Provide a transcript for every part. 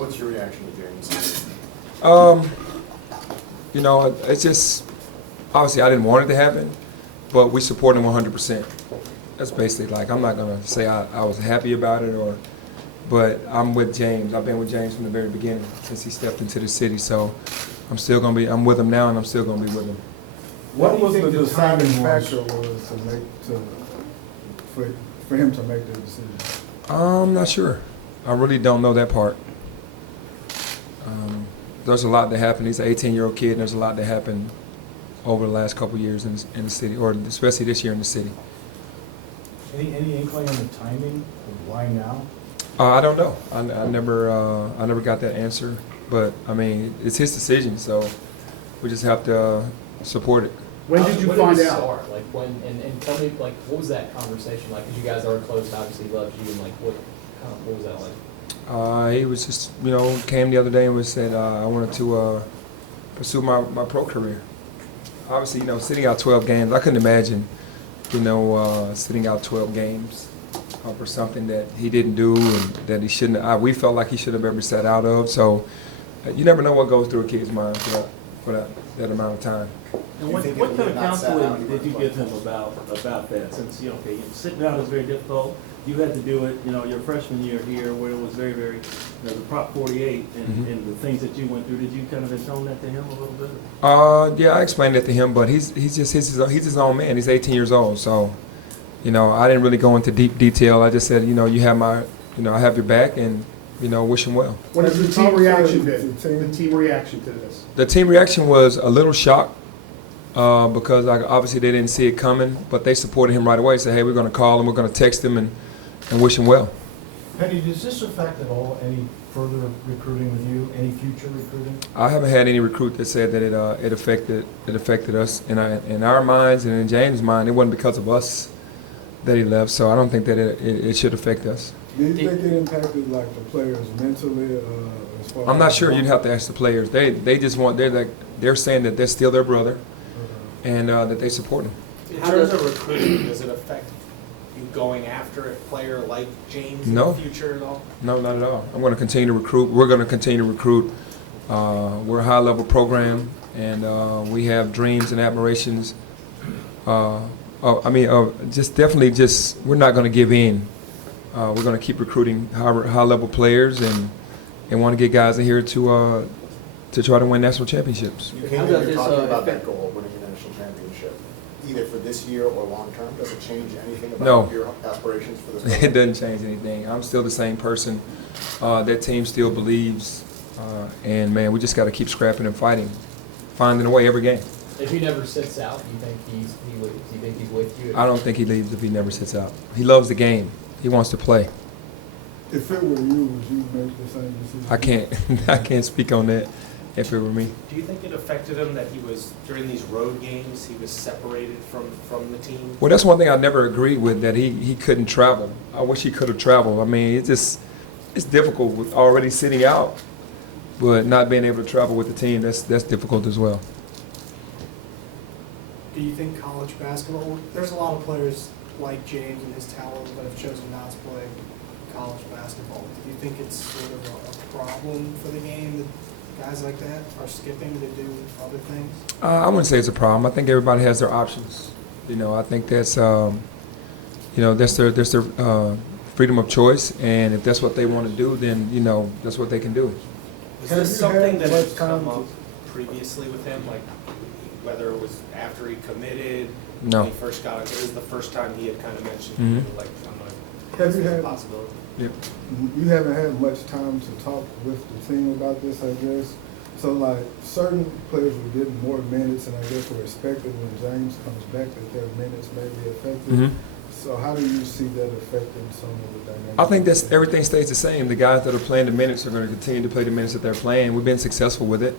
What's your reaction to James? You know, it's just, obviously I didn't want it to happen, but we support him 100%. That's basically like, I'm not gonna say I was happy about it but I'm with James. I've been with James from the very beginning since he stepped into the city. So I'm with him now, and I'm still gonna be with him. What was the deciding factor was for him to make the decision? I'm not sure. I really don't know that part. There's a lot that happened. He's an 18-year-old kid, and there's a lot that happened over the last couple of years in the city, or especially this year in the city. Any inkling on the timing of why now? I don't know. I never got that answer, but I mean, it's his decision, so we just have to support it. When did you find out? Start? Like when, and tell me, like, what was that conversation like? Because you guys are close, and obviously he loves you, and like, what was that like? He was just, came the other day and said I wanted to pursue my pro career. Obviously, sitting out 12 games, I couldn't imagine, sitting out 12 games for something that he didn't do and that he shouldn't. We felt like he should have ever sat out of. So you never know what goes through a kid's mind for that amount of time. And what kind of counseling did you give him about that? Since sitting out is very difficult. You had to do it, your freshman year here, where it was very, very, the Prop 48 and the things that you went through. Did you kind of intone that to him a little bit? Yeah, I explained it to him, but he's his own man. He's 18 years old, so I didn't really go into deep detail. I just said, you have my, I have your back, and wish him well. What is the team reaction been? The team reaction to this? The team reaction was a little shocked because obviously they didn't see it coming, but they supported him right away. Said, hey, we're going to call him, we're going to text him, and wish him well. Penny, does this affect at all any further recruiting with you, any future recruiting? I haven't had any recruit that said that it affected us in our minds, and in James' mind. It wasn't because of us that he left, so I don't think that it should affect us. Do you think it impacted like the players mentally? As far I'm not as sure. You'd have to ask the players. They just want they're saying that they're still their brother, and that they support him. In terms of recruiting, does it affect you going after a player like James in the future at all? No, not at all. I'm going to continue to recruit. We're going to continue to recruit. We're a high-level program, and we have dreams and admirations. Just we're not going to give in. We're going to keep recruiting high-level players and want to get guys in here to try to win national championships. You came in here talking about that goal, winning a national championship, either for this year or long term. Does it change anything about your aspirations for this program? It doesn't change anything. I'm still the same person. That team still believes, and man, we just got to keep scrapping and fighting, finding a way every game. If he never sits out, do you think he leaves? Do you think he's with you? I don't think he leaves if he never sits out. He loves the game. He wants to play. If it were you, would you make the same decision? I can't speak on that if it were me. Do you think it affected him that he was, during these road games, he was separated from the team? Well, that's one thing I never agreed with, that he couldn't travel. I wish he could have traveled. I mean, it's difficult with already sitting out, but not being able to travel with the team, that's difficult as well. Do you think college basketball, there's a lot of players like James and his talent that have chosen not to play college basketball. Do you think it's sort of a problem for the game that guys like that are skipping to do other things? I wouldn't say it's a problem. I think everybody has their options. I think that's that's their freedom of choice, and if that's what they want to do, then that's what they can do. Is this something that has come up previously with him, like whether it was after he committed, No. when he first got it? This is the first time he had kind of mentioned, like, I'm Have you had- a possibility. Yep. You haven't had much time to talk with the team about this, I guess. So, like, certain players were getting more minutes, and I guess we're expecting when James comes back that their minutes may be affected. So how do you see that affecting some of the dynamics? I think that's everything stays the same. The guys that are playing the minutes are going to continue to play the minutes that they're playing. We've been successful with it.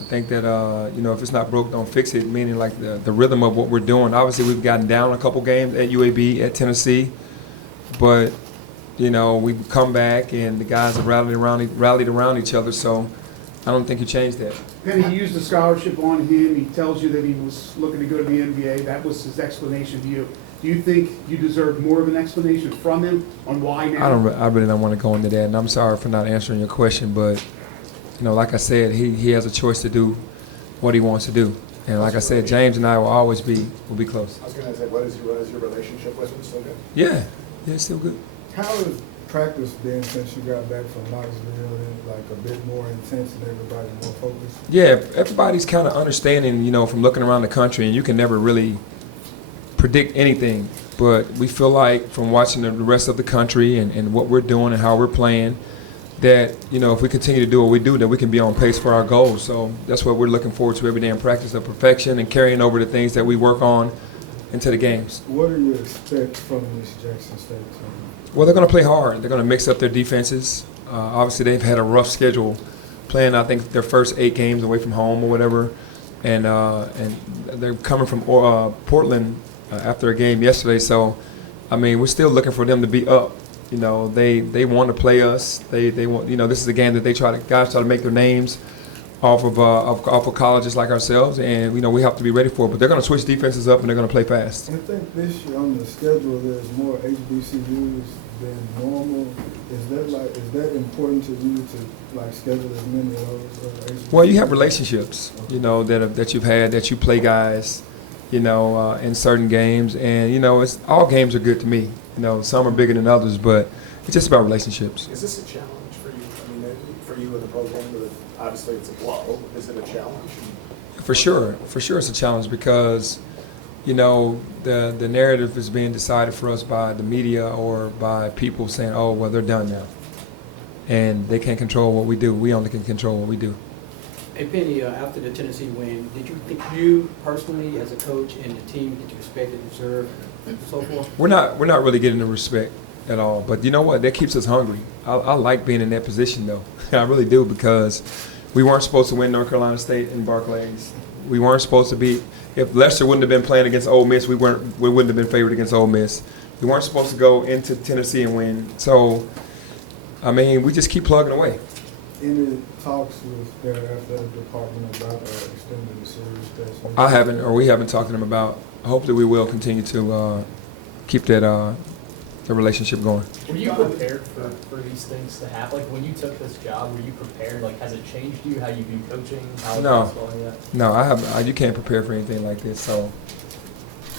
I think that if it's not broke, don't fix it. Meaning like the rhythm of what we're doing. Obviously, we've gotten down a couple games at UAB, at Tennessee, but we've come back and the guys have rallied around each other. So I don't think you change that. Penny, you used the scholarship on him. He tells you that he was looking to go to the NBA. That was his explanation to you. Do you think you deserve more of an explanation from him on why now? I really don't want to go into that, and I'm sorry for not answering your question, but like I said, he has a choice to do what he wants to do, and like I said, James and I will always be close. I was going to say, what is your relationship with him still good? Yeah, it's still good. How has practice been since you got back from Knoxville, and like a bit more intense and everybody more focused? Yeah, everybody's kind of understanding, from looking around the country, and you can never really predict anything, but we feel like from watching the rest of the country and what we're doing and how we're playing, that if we continue to do what we do, that we can be on pace for our goals. So that's what we're looking forward to every day in practice, of perfection and carrying over the things that we work on into the games. What do you expect from this Jackson State team? Well, they're going to play hard. They're going to mix up their defenses. Obviously, they've had a rough schedule, playing I think their first 8 games away from home or whatever, and they're coming from Portland after a game yesterday. So, we're still looking for them to be up. They want to play us. They want. This is a game that guys try to make their names off of colleges like ourselves, and we have to be ready for it. But they're going to switch defenses up and they're going to play fast. I think this year on the schedule there's more HBCUs than normal. Is that important to you to schedule as many of those? HBCUs? Well, you have relationships, that you've had, that you play guys, in certain games, and it's all games are good to me. Some are bigger than others, but it's just about relationships. Is this a challenge for you? For you in the program, obviously it's a blow. Is it a challenge? For sure it's a challenge because, the narrative is being decided for us by the media or by people saying, oh, well, they're done now. And they can't control what we do. We only can control what we do. Hey, Penny, after the Tennessee win, did you think you personally as a coach and the team that you respected and deserved and so forth? We're not really getting the respect at all. But you know what? That keeps us hungry. I like being in that position, though. I really do, because we weren't supposed to win North Carolina State in Barclays. We weren't supposed to be. If Leicester wouldn't have been playing against Ole Miss, we wouldn't have been favored against Ole Miss. We weren't supposed to go into Tennessee and win. So, we just keep plugging away. Any talks with their athletic department about extending the series? I haven't, or we haven't talked to them about. Hopefully, we will continue to keep that the relationship going. Were you prepared for these things to happen? Like, when you took this job, were you prepared? Like, has it changed you, how you view coaching? No, I haven't. You can't prepare for anything like this. So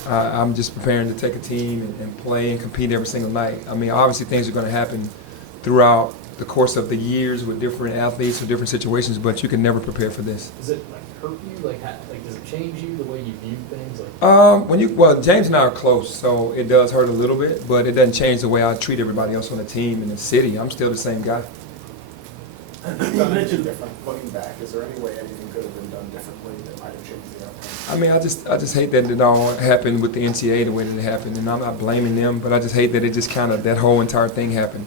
I'm just preparing to take a team and play and compete every single night. Obviously things are going to happen throughout the course of the years with different athletes or different situations, but you can never prepare for this. Does it hurt you? Does it change you the way you view things? James and I are close, so it does hurt a little bit, but it doesn't change the way I treat everybody else on the team and the city. I'm still the same guy. You mentioned different looking back. Is there any way anything could have been done differently that might have changed the outcome? I just hate that it all happened with the NCAA the way that it happened, and I'm not blaming them, but I just hate that it just that whole entire thing happened.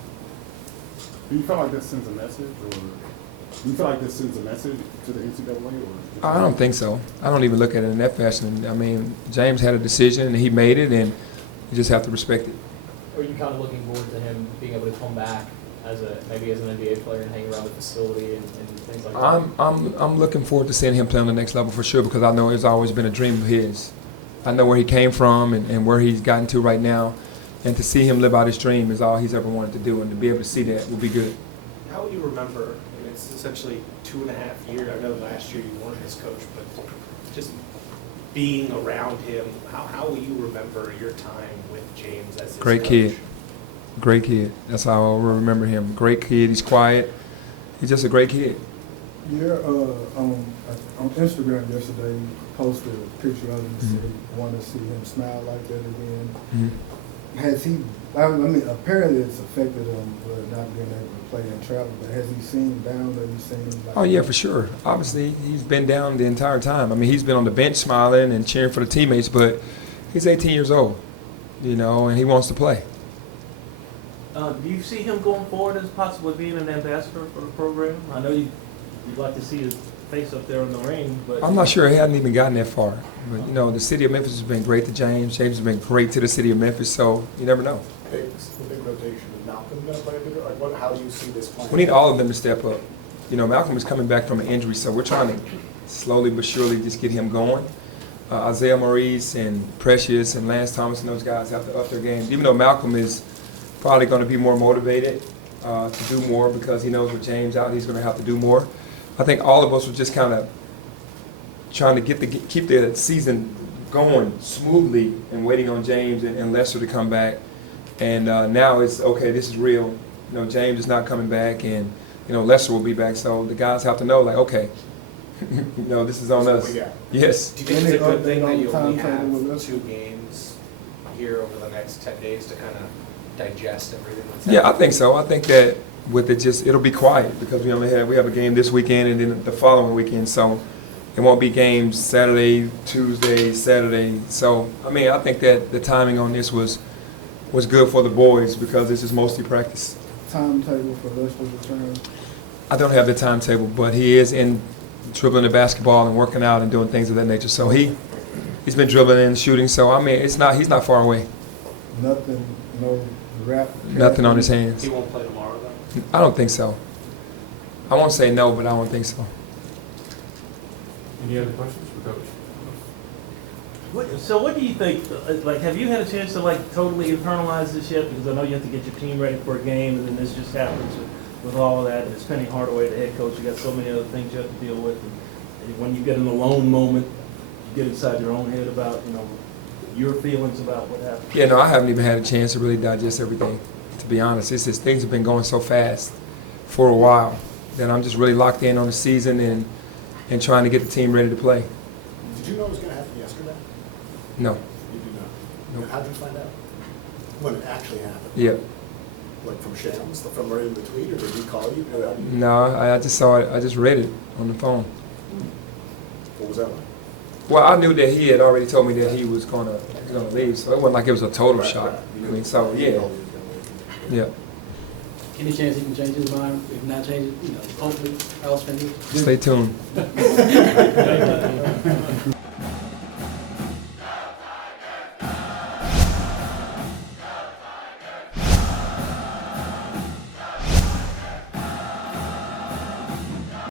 Do you feel like this sends a message, or do you feel like this sends a message to the NCAA? Or I don't think so. I don't even look at it in that fashion. James had a decision, and he made it, and you just have to respect it. Are you kind of looking forward to him being able to come back maybe as an NBA player and hang around the facility and things like that? I'm looking forward to seeing him play on the next level for sure, because I know it's always been a dream of his. I know where he came from and where he's gotten to right now. And to see him live out his dream is all he's ever wanted to do, and to be able to see that will be good. How will you remember, and it's essentially 2.5 years, I know last year you weren't his coach, but just being around him, how will you remember your time with James as his Great coach? Great kid. That's how I'll remember him. Great kid. He's quiet. He's just a great kid. Yeah, on Instagram yesterday, you posted a picture of him and said you want to see him smile like that again. Mm-hmm. Has he, apparently it's affected him with not being able to play and travel, but has he seen down? Have you seen him? Oh, yeah, for sure. Obviously, he's been down the entire time. He's been on the bench smiling and cheering for the teammates, but he's 18 years old, and he wants to play. Do you see him going forward as possibly being an ambassador for the program? I know you'd like to see his face up there in the ring, but I'm not sure he hadn't even gotten that far. But the city of Memphis has been great to James. James has been great to the city of Memphis, so you never know. The big rotation. Is Malcolm going to play a bigger? How do you see this playing? We need all of them to step up. Malcolm is coming back from an injury, so we're trying to slowly but surely just get him going. Isaiah Maurice and Precious and Lance Thomas and those guys have to up their game. Even though Malcolm is probably going to be more motivated to do more because he knows with James out, he's going to have to do more. I think all of us were just kind of trying to keep the season going smoothly and waiting on James and Lester to come back. And now it's, okay, this is real. You know, James is not coming back, and, you know, Lester will be back. So the guys have to know, like, okay, you know, this is on us. Yes. Do you think it's a good thing that you only Timetable with have us? 2 games here over the next 10 days to kind of digest everything that's Yeah, I happened? think so. I think that with it it'll be quiet because we have a game this weekend and then the following weekend. So it won't be games Saturday, Tuesday, Saturday. So, I mean, I think that the timing on this was good for the boys because this is mostly practice. Timetable for Lester's return. I don't have the timetable, but he is in dribbling the basketball and working out and doing things of that nature. So he's been dribbling and shooting. So, I mean, he's not far away. Nothing, no rap. Nothing on his hands. He won't play tomorrow, though? I don't think so. I won't say no, but I don't think so. Any other questions for Coach? So what do you think, like, have you had a chance to, like, totally internalize this yet? Because I know you have to get your team ready for a game, and then this just happens with all of that. And it's Penny Hardaway, the head coach. You got so many other things you have to deal with. And when you get an alone moment, you get inside your own head about, you know, your feelings about what happened. Yeah, no, I haven't even had a chance to really digest everything, to be honest. It's just things have been going so fast for a while that I'm just really locked in on the season and trying to get the team ready to play. Did you know it was going to happen yesterday? No. You do not? Nope. And how did you find out? When it actually happened? Yeah. Like from Shams, from right in the tweet, or did he call you? Or how do you- No, I just saw it. I just read it on the phone. What was that like? Well, I knew that he had already told me that he was gonna leave, so it wasn't like it was a total Right, shock. right. You I knew- mean, so you yeah, know he was gonna leave. yeah. Any chance he can change his mind? If not change it, hopefully, Alice can do it. Stay tuned.